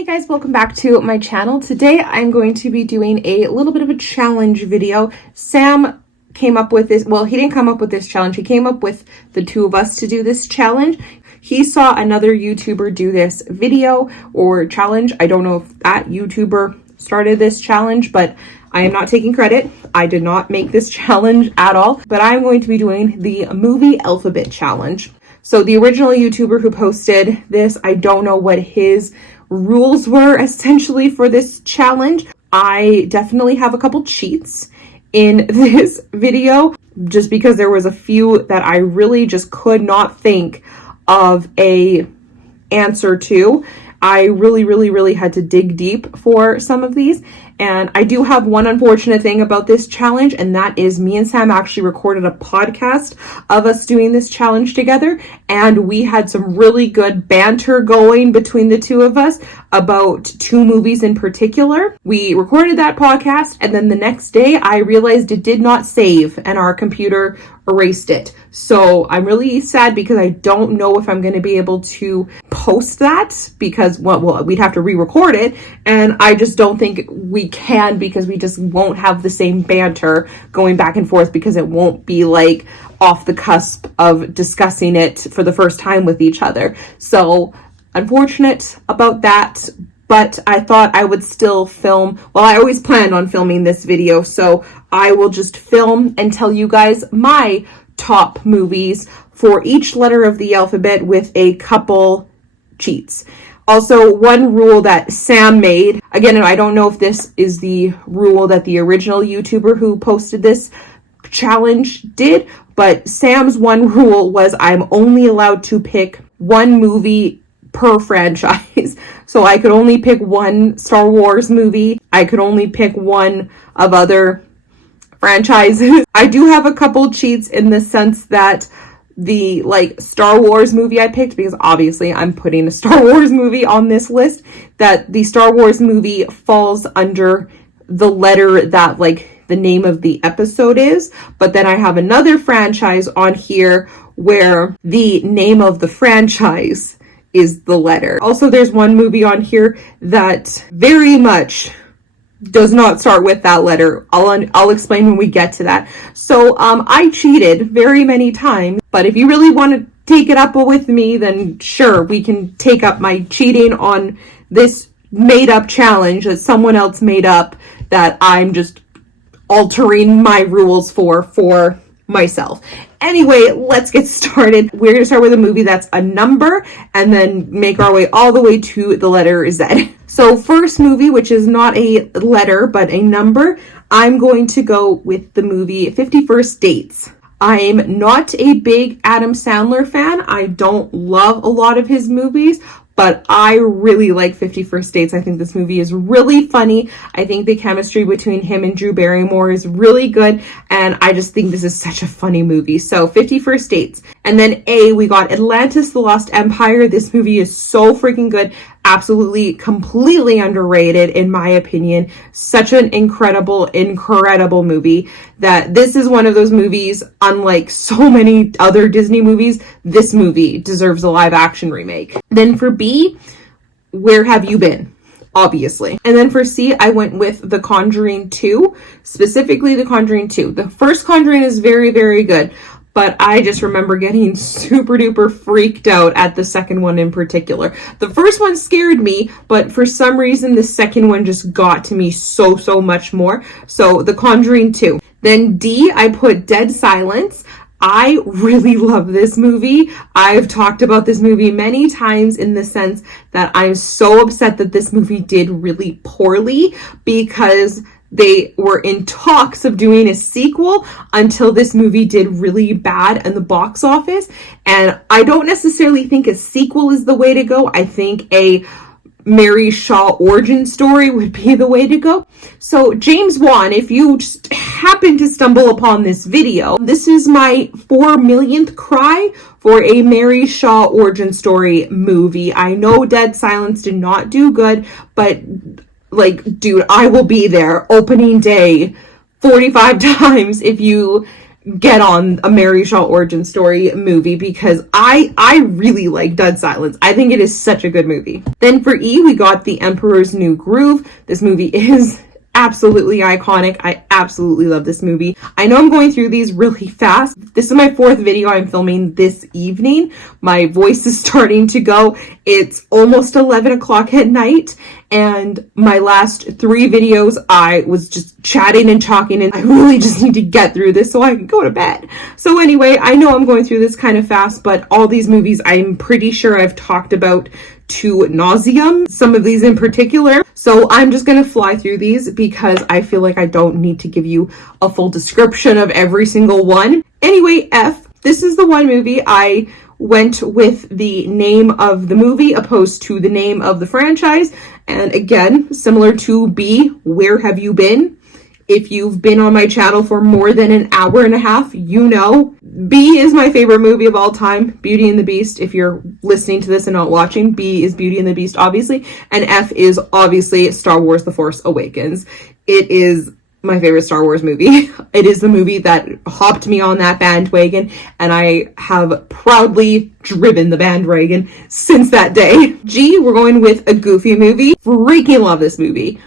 Hey guys, welcome back to my channel. Today I'm going to be doing a little bit of a challenge video. Sam came up with this, well, he didn't come up with this challenge. He came up with the two of us to do this challenge. He saw another YouTuber do this video or challenge. I don't know if that YouTuber started this challenge, but I am not taking credit. I did not make this challenge at all, but I'm going to be doing the movie alphabet challenge. So the original YouTuber who posted this, I don't know what his rules were essentially for this challenge. I definitely have a couple cheats in this video just because there was a few that I really just could not think of a answer to. I really had to dig deep for some of these. And I do have one unfortunate thing about this challenge, and that is me and Sam actually recorded a podcast of us doing this challenge together, and we had some really good banter going between the two of us about two movies in particular. We recorded that podcast, and then the next day I realized it did not save and our computer erased it. So I'm really sad because I don't know if I'm going to be able to post that because, well, we'd have to re-record it, and I just don't think we can because we just won't have the same banter going back and forth because it won't be like off the cusp of discussing it for the first time with each other. So unfortunate about that, but I thought I would still film. Well, I always planned on filming this video, so I will just film and tell you guys my top movies for each letter of the alphabet with a couple cheats. Also, one rule that Sam made, again, I don't know if this is the rule that the original YouTuber who posted this challenge did, but Sam's one rule was I'm only allowed to pick one movie per franchise. So I could only pick one Star Wars movie. I could only pick one of other franchises. I do have a couple cheats in the sense that the Star Wars movie I picked, because obviously I'm putting a Star Wars movie on this list, that the Star Wars movie falls under the letter that the name of the episode is. But then I have another franchise on here where the name of the franchise is the letter. Also, there's one movie on here that very much does not start with that letter. I'll explain when we get to that. So I cheated very many times, but if you really want to take it up with me, then sure, we can take up my cheating on this made up challenge that someone else made up that I'm just altering my rules for myself. Anyway, let's get started. We're going to start with a movie that's a number and then make our way all the way to the letter Z. So first movie, which is not a letter but a number, I'm going to go with the movie 50 First Dates. I'm not a big Adam Sandler fan. I don't love a lot of his movies, but I really like 50 First Dates. I think this movie is really funny. I think the chemistry between him and Drew Barrymore is really good, and I just think this is such a funny movie. So 50 First Dates. And then A, we got Atlantis, The Lost Empire. This movie is so freaking good. Absolutely, completely underrated in my opinion. Such an incredible movie that this is one of those movies, unlike so many other Disney movies, this movie deserves a live action remake. Then for B, Where Have You Been? Obviously. And then for C, I went with The Conjuring 2, specifically The Conjuring 2. The first Conjuring is very good, but I just remember getting super duper freaked out at the second one in particular. The first one scared me, but for some reason the second one just got to me so much more. So The Conjuring 2. Then D, I put Dead Silence. I really love this movie. I've talked about this movie many times in the sense that I'm so upset that this movie did really poorly because they were in talks of doing a sequel until this movie did really bad in the box office. And I don't necessarily think a sequel is the way to go. I think a Mary Shaw origin story would be the way to go. So James Wan, if you just happen to stumble upon this video, this is my 4 millionth cry for a Mary Shaw origin story movie. I know Dead Silence did not do good, but dude, I will be there opening day 45 times if you get on a Mary Shaw origin story movie because I really like Dead Silence. I think it is such a good movie. Then for E, we got The Emperor's New Groove. This movie is absolutely iconic. I absolutely love this movie. I know I'm going through these really fast. This is my 4th video I'm filming this evening. My voice is starting to go. It's almost 11 o'clock at night, and my last 3 videos I was just chatting and talking, and I really just need to get through this so I can go to bed. So anyway, I know I'm going through this kind of fast, but all these movies I'm pretty sure I've talked about to nauseum, some of these in particular. So I'm just going to fly through these because I feel like I don't need to give you a full description of every single one. Anyway, F, this is the one movie I went with the name of the movie opposed to the name of the franchise. And again, similar to B, Where Have You Been? If you've been on my channel for more than an hour and a half, you know. B is my favorite movie of all time, Beauty and the Beast. If you're listening to this and not watching, B is Beauty and the Beast, obviously. And F is obviously Star Wars The Force Awakens. It is my favorite Star Wars movie. It is the movie that hopped me on that bandwagon, and I have proudly driven the bandwagon since that day. G, we're going with a Goofy movie. Freaking love this movie.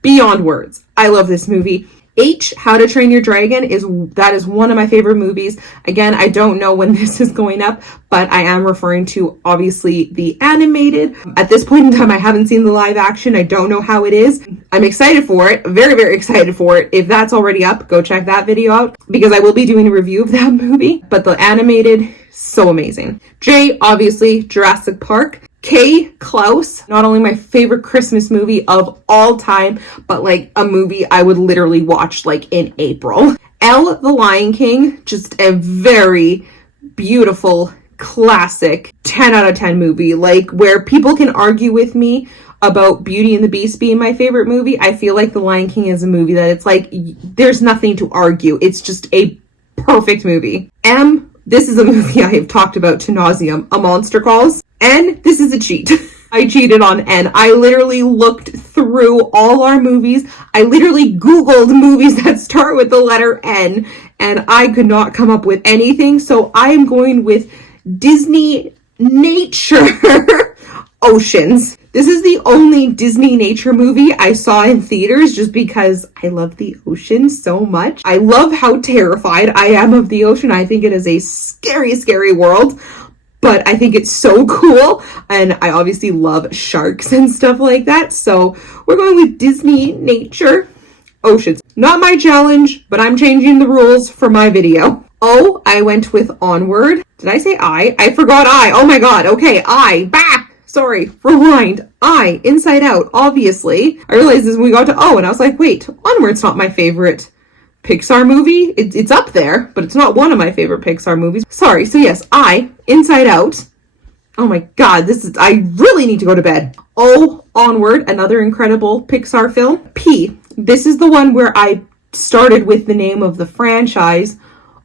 Beyond words. I love this movie. H, How to Train Your Dragon, is one of my favorite movies. Again, I don't know when this is going up, but I am referring to obviously the animated. At this point in time, I haven't seen the live action. I don't know how it is. I'm excited for it. Very, very excited for it. If that's already up, go check that video out because I will be doing a review of that movie. But the animated, so amazing. J, obviously Jurassic Park. K, Klaus, not only my favorite Christmas movie of all time, but like a movie I would literally watch like in April. L, The Lion King, just a very beautiful, classic 10 out of 10 movie. Like where people can argue with me about Beauty and the Beast being my favorite movie, I feel like The Lion King is a movie that it's like, there's nothing to argue. It's just a perfect movie. M, this is a movie I have talked about to nauseum, A Monster Calls. N, this is a cheat. I cheated on N. I literally looked through all our movies. I literally Googled movies that start with the letter N, and I could not come up with anything. So I am going with Disney Nature Oceans. This is the only Disney nature movie I saw in theaters just because I love the ocean so much. I love how terrified I am of the ocean. I think it is a scary, scary world. But I think it's so cool, and I obviously love sharks and stuff like that, so we're going with Disney Nature Oceans. Not my challenge, but I'm changing the rules for my video. O, I went with Onward. Did I say I? I forgot I. Oh my god. Okay, I. Bah! Sorry. Rewind. I. Inside Out, obviously. I realized this when we got to O, and I was like, wait, Onward's not my favorite Pixar movie. It's up there, but it's not one of my favorite Pixar movies. Sorry. So yes, I, Inside Out. Oh my god, I really need to go to bed. O, Onward, another incredible Pixar film. P, this is the one where I started with the name of the franchise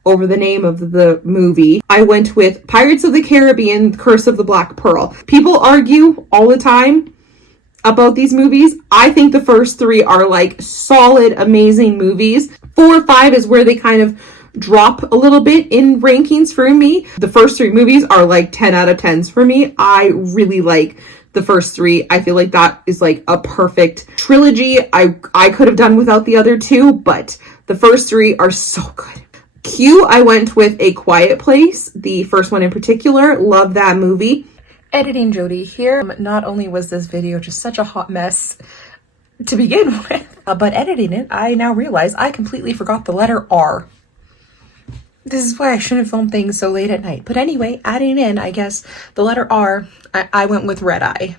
over the name of the movie. I went with Pirates of the Caribbean, Curse of the Black Pearl. People argue all the time about these movies. I think the first 3 are like solid, amazing movies. 4 or 5 is where they kind of drop a little bit in rankings for me. The first 3 movies are like 10 out of 10s for me. I really like the first 3. I feel like that is like a perfect trilogy. I could have done without the other 2, but the first 3 are so good. Q, I went with A Quiet Place, the first one in particular. Love that movie. Editing Jody here. Not only was this video just such a hot mess to begin with, but editing it, I now realize I completely forgot the letter R. This is why I shouldn't film things so late at night. But anyway, adding in, I guess, the letter R, I went with Red Eye.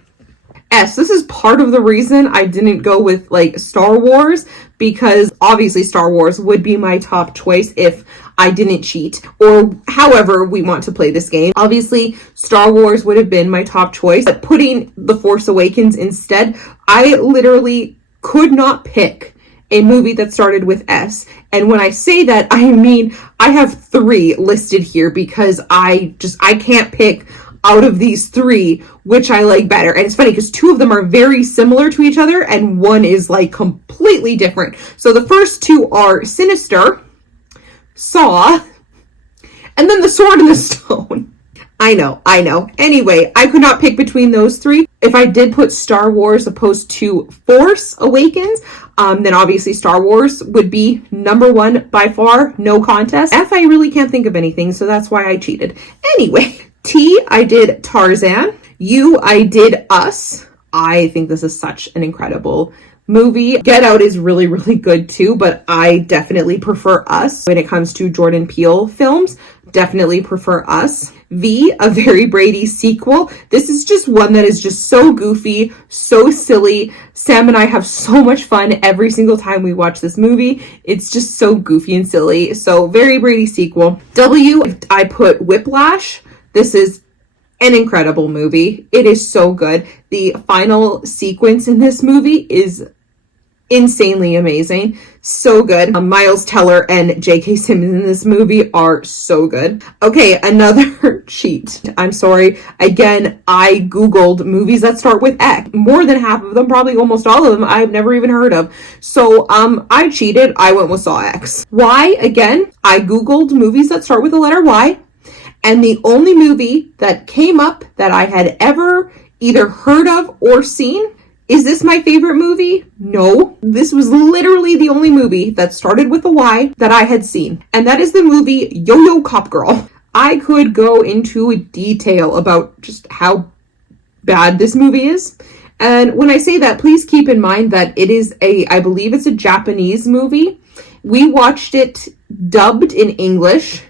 S, this is part of the reason I didn't go with like Star Wars, because obviously Star Wars would be my top choice if I didn't cheat, or however we want to play this game. Obviously Star Wars would have been my top choice, but putting The Force Awakens instead, I literally could not pick a movie that started with S. And when I say that, I mean I have 3 listed here because I can't pick out of these 3 which I like better. And it's funny because 2 of them are very similar to each other and 1 is like completely different. So the first 2 are Sinister, Saw, and then The Sword and the Stone. I know. Anyway, I could not pick between those three. If I did put Star Wars opposed to Force Awakens, then obviously Star Wars would be number one by far, no contest. F, I really can't think of anything, so that's why I cheated. Anyway, T, I did Tarzan. U, I did Us. I think this is such an incredible movie. Get Out is really, really good too, but I definitely prefer Us. When it comes to Jordan Peele films, definitely prefer Us. V, A Very Brady sequel. This is just one that is just so goofy, so silly. Sam and I have so much fun every single time we watch this movie. It's just so goofy and silly. So Very Brady sequel. W, I put Whiplash. This is an incredible movie. It is so good. The final sequence in this movie is insanely amazing. So good. Miles Teller and J.K. Simmons in this movie are so good. Okay, another cheat. I'm sorry. Again, I Googled movies that start with X. More than half of them, probably almost all of them, I've never even heard of. So, I cheated. I went with Saw X. Y, again, I Googled movies that start with the letter Y. And the only movie that came up that I had ever either heard of or seen. Is this my favorite movie? No. This was literally the only movie that started with a Y that I had seen. And that is the movie Yo-Yo Cop Girl. I could go into detail about just how bad this movie is. And when I say that, please keep in mind that it is I believe it's a Japanese movie. We watched it dubbed in English,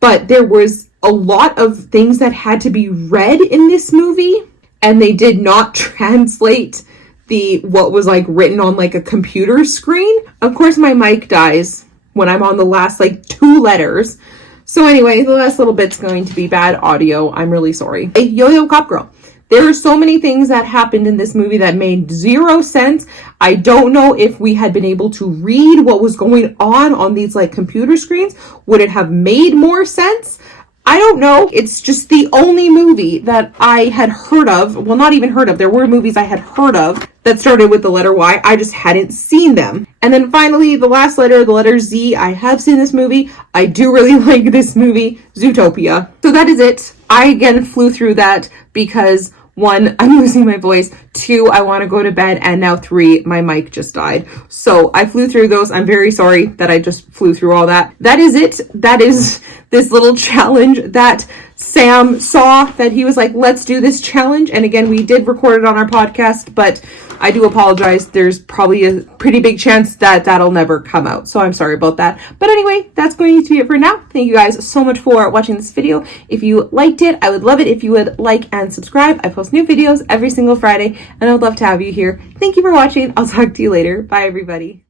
but there was a lot of things that had to be read in this movie. And they did not translate what was like written on like a computer screen. Of course, my mic dies when I'm on the last like 2 letters. So anyway, the last little bit's going to be bad audio. I'm really sorry. Yo-Yo Cop Girl. There are so many things that happened in this movie that made 0 sense. I don't know if we had been able to read what was going on these like computer screens. Would it have made more sense? I don't know. It's just the only movie that I had heard of. Well, not even heard of. There were movies I had heard of that started with the letter Y. I just hadn't seen them. And then finally, the last letter, the letter Z. I have seen this movie. I do really like this movie, Zootopia. So that is it. I again flew through that because 1, I'm losing my voice. 2, I want to go to bed. And now 3, my mic just died. So I flew through those. I'm very sorry that I just flew through all that. That is it. That is this little challenge that Sam saw, that he was like, let's do this challenge. And again, we did record it on our podcast, but I do apologize. There's probably a pretty big chance that that'll never come out. So I'm sorry about that. But anyway, that's going to be it for now. Thank you guys so much for watching this video. If you liked it, I would love it if you would like and subscribe. I post new videos every single Friday, and I would love to have you here. Thank you for watching. I'll talk to you later. Bye, everybody.